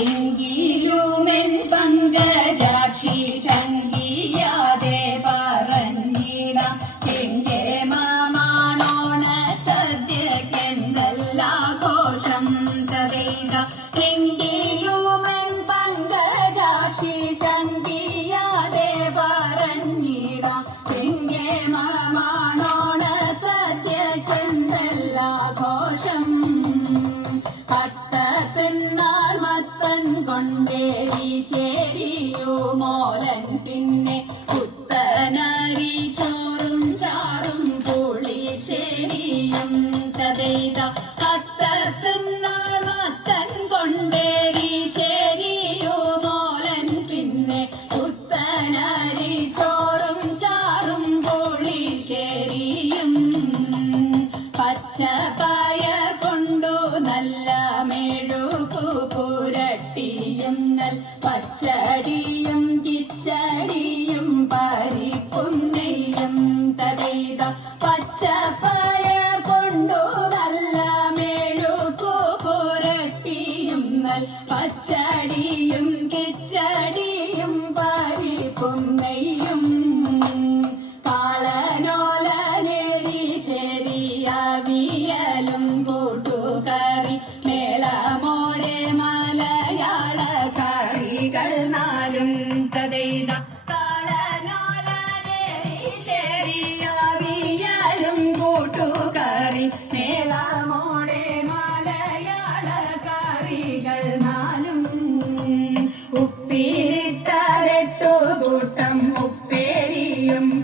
എങ്കിലുമെൻ പങ്കജാക്ഷി സംഗിയാതെ പറഞ്ഞിട. എന്റെ പച്ച പായ കൊണ്ടു നല്ല മെഴുകു പുരട്ടിയും പച്ചടിയും കിച്ചടി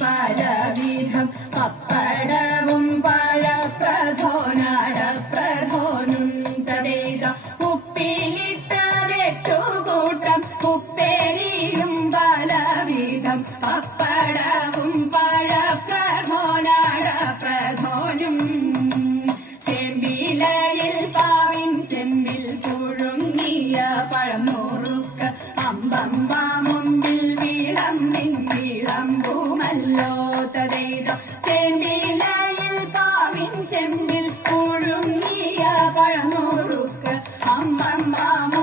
പലവിധം പപ്പടവും പഴപ്രധോനാട പ്രധോനും തതേത ഉപ്പിലിട്ടതെട്ടു കൂട്ടം ഉപ്പേരിയും പലവിധം പപ്പട bam mom.